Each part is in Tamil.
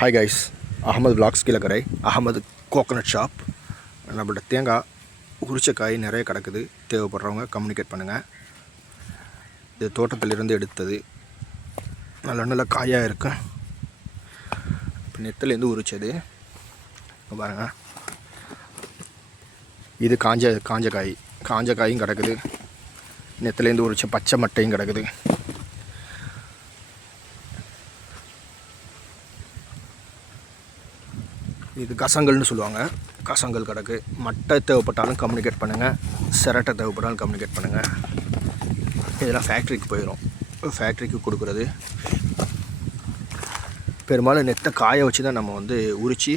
Hi guys Ahamed blogs Kilakarai Ahamed coconut shop நம்மளோட தேங்காய் உரிச்சக்காய் நிறைய கிடக்குது. தேவைப்படுறவங்க கம்யூனிகேட் பண்ணுங்கள் இது தோட்டத்திலிருந்து எடுத்தது. நல்ல நல்ல காயாக இருக்கு. இப்போ நெத்திலேருந்து உரிச்சது. பாருங்கள் இது காஞ்ச காஞ்ச காய் காஞ்ச காயும் கிடக்குது. நெத்திலேருந்து உரிச்ச பச்சை மட்டையும் கிடக்குது. இது கசங்கல்னு சொல்லுவாங்க. கசங்கல் கிடக்கு. மட்டை தேவைப்பட்டாலும் கம்யூனிகேட் பண்ணுங்கள் சிரட்டை தேவைப்பட்டாலும் கம்யூனிகேட் பண்ணுங்கள் இதெல்லாம் ஃபேக்ட்ரிக்கு போயிடும் ஃபேக்ட்ரிக்கு கொடுக்குறது. பெரும்பாலும் நெத்தை காய வச்சு தான் நம்ம வந்து உரித்து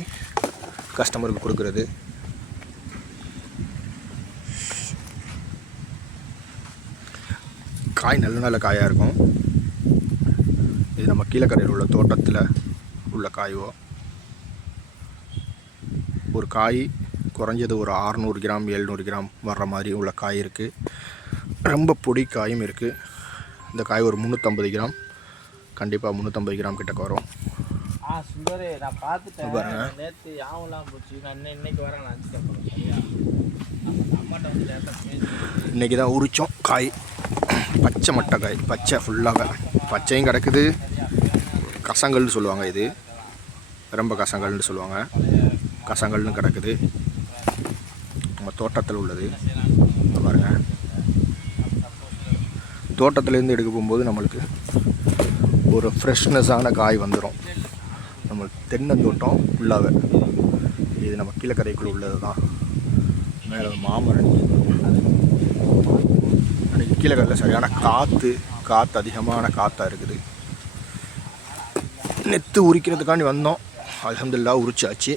கஸ்டமருக்கு கொடுக்குறது. காய் நல்ல நல்ல காயாக இருக்கும். இது நம்ம கீழக்கரையில் உள்ள தோட்டத்தில் உள்ள காயோ ஒரு காய் குறைஞ்சது ஒரு அறநூறு கிராம் எழுநூறு கிராம் வர்ற மாதிரி உள்ள காய் இருக்குது ரொம்ப பொடி காயும் இருக்குது இந்த காய் ஒரு முந்நூற்றம்பது கிராம். கண்டிப்பாக முந்நூற்றம்பது கிராம் கிட்டக்க வரும். ஆ சுந்தரே நான் பார்த்துட்டேன். நேற்று யாவெல்லாம் போச்சு? நான் இன்னும் இன்னைக்கு வரேன் நான் சரியா? இன்றைக்கி தான் உரித்தோம் காய். பச்சை மட்டை காய். பச்சை ஃபுல்லாக பச்சையும் கிடக்குது. கசங்கல்னு சொல்லுவாங்க இது. ரொம்ப கசங்கல்னு சொல்லுவாங்க. கசங்கள்னு கிடக்குது. நம்ம தோட்டத்தில் உள்ளது. பாருங்கள் பாருங்க. தோட்டத்துலேருந்து எடுக்க போகும்போது நம்மளுக்கு ஒரு ஃப்ரெஷ்னஸான காய் வந்துடும் நம்ம தென்னந்தோட்டம் ஃபுல்லாகவே இது நம்ம கீழக்கரைக்குள்ள உள்ளது தான் மேலே மாமரம். அன்றைக்கி கீழக்கரையில் சரியான காற்று காற்று அதிகமான காற்றாக இருக்குது. நெத்து உரிக்கிறதுக்காண்டி வந்தோம். அலமதுல்லா உரிச்சாச்சு.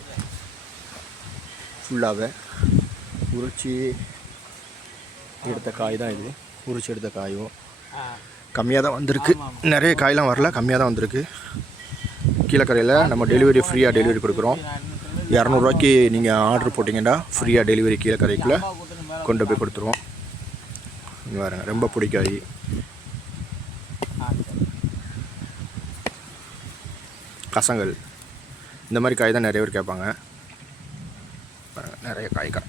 ஃபுல்லாகவே உரிச்சு எடுத்த காய் தான் இது. உரிச்சு எடுத்த காயும். கம்மியாக தான் வந்திருக்கு. நிறைய காயெலாம் வரல. கம்மியாக தான் வந்திருக்கு. கீழக்கரையில் நம்ம டெலிவரி ஃப்ரீயாக டெலிவரி கொடுக்குறோம். இரநூறுவாய்க்கு நீங்கள் ஆர்டர் போட்டிங்கன்னா ஃப்ரீயாக டெலிவரி கீழக்கரைக்குள்ளே கொண்டு போய் கொடுத்துருவோம். இங்கே பாருங்க ரொம்ப பிடிக்காய் கசங்கள். இந்த மாதிரி காய் தான் நிறைய பேர் கேட்பாங்க பாருங்க, நிறைய காய் கா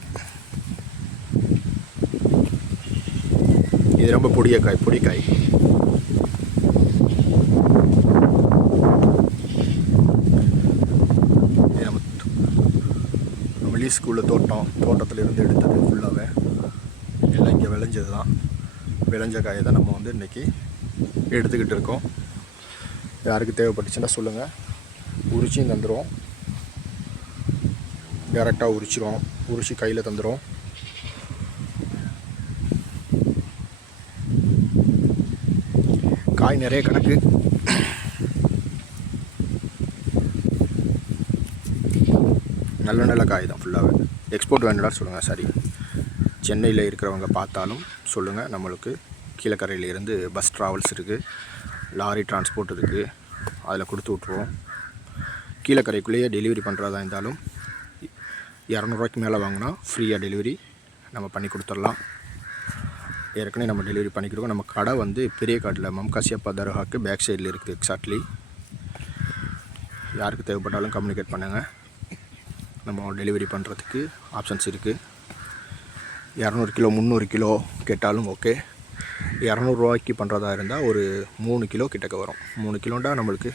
இது ரொம்ப பொடிய காய் பொடி காய். இது தோட்டம் தோட்டத்திலிருந்து எடுத்தது ஃபுல்லாகவே எல்லாம் இங்கே விளைஞ்சது தான் விளைஞ்ச காயை தான் நம்ம வந்து இன்றைக்கி எடுத்துக்கிட்டு இருக்கோம். யாருக்கு தேவைப்பட்டுச்சுன்னா சொல்லுங்கள் உரிச்சியும் தந்துடும் டேரெக்டாக உரிச்சிரும் உரிச்சி கையில் தந்துடும் காய் நிறைய கணக்கு. நல்ல நல்ல காய் தான் ஃபுல்லாகவே எக்ஸ்போர்ட் வேண்டாம் சொல்லுங்கள் சரி. சென்னையில் இருக்கிறவங்க பார்த்தாலும் சொல்லுங்கள் நம்மளுக்கு கீழக்கரையிலேருந்து பஸ் ட்ராவல்ஸ் இருக்குது லாரி டிரான்ஸ்போர்ட் இருக்குது அதில் கொடுத்து விட்ருவோம் கீழக்கரைக்குள்ளேயே டெலிவரி பண்ணுறதா இருந்தாலும் இரநூறுவாய்க்கு மேலே வாங்கினா ஃப்ரீயாக டெலிவரி நம்ம பண்ணி கொடுத்துடலாம். ஏற்கனவே நம்ம டெலிவரி பண்ணிக்கிறோம் நம்ம கடை வந்து பெரிய காட்டில் மம்காசியப்பா தர்காக்கு பேக் சைடில் இருக்குது எக்ஸாக்ட்லி யாருக்கு தேவைப்பட்டாலும் கம்யூனிகேட் பண்ணுங்கள் நம்ம டெலிவரி பண்ணுறதுக்கு ஆப்ஷன்ஸ் இருக்குது இரநூறு கிலோ முந்நூறு கிலோ கேட்டாலும் ஓகே இரநூறுவாய்க்கு பண்ணுறதா இருந்தால் ஒரு மூணு கிலோ கிட்டக்க வரும். மூணு கிலோண்டா நம்மளுக்கு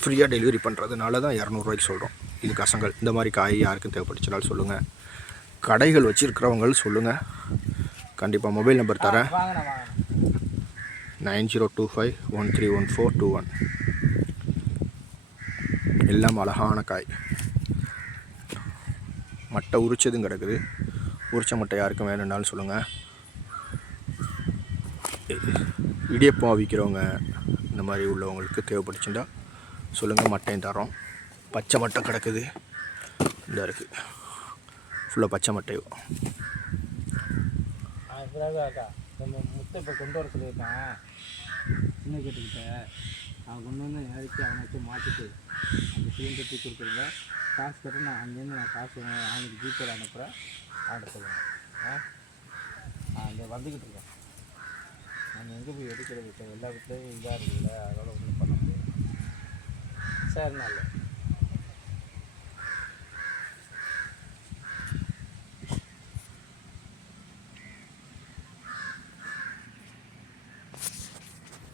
ஃப்ரீயாக டெலிவரி பண்ணுறதுனால தான் இரநூறுவாய்க்கு சொல்கிறோம் இது கசங்கள் இந்த மாதிரி காய் யாருக்கும் தேவைப்பட்டுச்சுனாலும் சொல்லுங்கள் கடைகள் வச்சுருக்கிறவங்க சொல்லுங்கள் கண்டிப்பாக மொபைல் நம்பர் தரேன். Nine zero two five one three one four two one. எல்லாம் அழகான காய். மட்டை உரிச்சதும் கிடக்குது. உரிச்ச மட்டை யாருக்கும் வேணும்னாலும் சொல்லுங்கள் இடியப்பம் விற்கிறவங்க இந்த மாதிரி உள்ளவங்களுக்கு தேவைப்பட்டுச்சுண்டா சொல்லுங்கள் மட்டையும் தரோம் பச்சை மட்டை கிடக்குது. இந்த இருக்குது ஃபுல்லாக பச்சை மட்டையும் பிறகு அக்கா நம்ம முத்தை இப்போ கொண்டு வர சொல்லியிருக்கான். சின்ன கேட்டுக்கிட்ட. அவன் கொண்டு வந்து இறக்கி அவனை வச்சு மாற்றிட்டு அந்த சிலிண்டர் தூக்கி கொடுத்துருங்க காசு கட்ட நான் அங்கேருந்து நான் காசு அவனுக்கு ஜிபேல அனுப்புகிறேன் அவன்கிட்ட சொல்லுவேன். ஆ? நான் அங்கே வந்துக்கிட்டு இருக்கேன். நான் எங்கே போய் எடுக்கிறது இப்போ எல்லா வீட்லேயும் இதாக இருக்குல்ல அதோட ஒன்றும் பண்ண முடியாது. சரி நல்ல